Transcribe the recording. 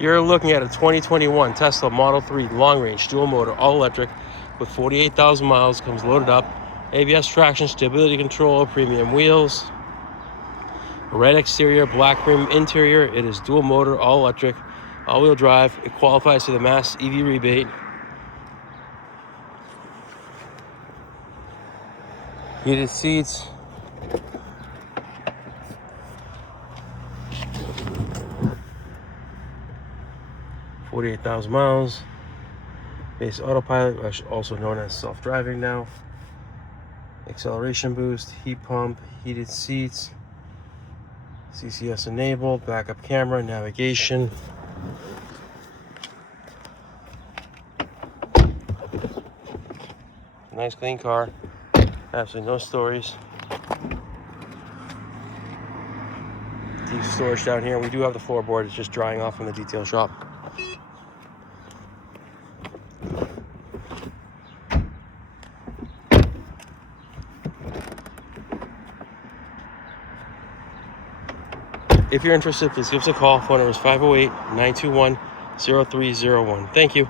You're looking at a 2021 Tesla Model 3 long range dual motor all electric with 48,000 miles. Comes loaded up, ABS traction, stability control, premium wheels, red exterior, black rim interior. It is dual motor, all electric, all wheel drive. It qualifies for the Mass EV rebate. Heated seats. $48,000 miles. Base autopilot, also known as self-driving now. Acceleration boost, heat pump, heated seats, CCS enabled, backup camera, navigation. Nice clean car. Absolutely no stories. Deep storage down here. We do have the floorboard. It's just drying off from the detail shop. If you're interested, please give us a call. Phone number is 508-921-0301. Thank you.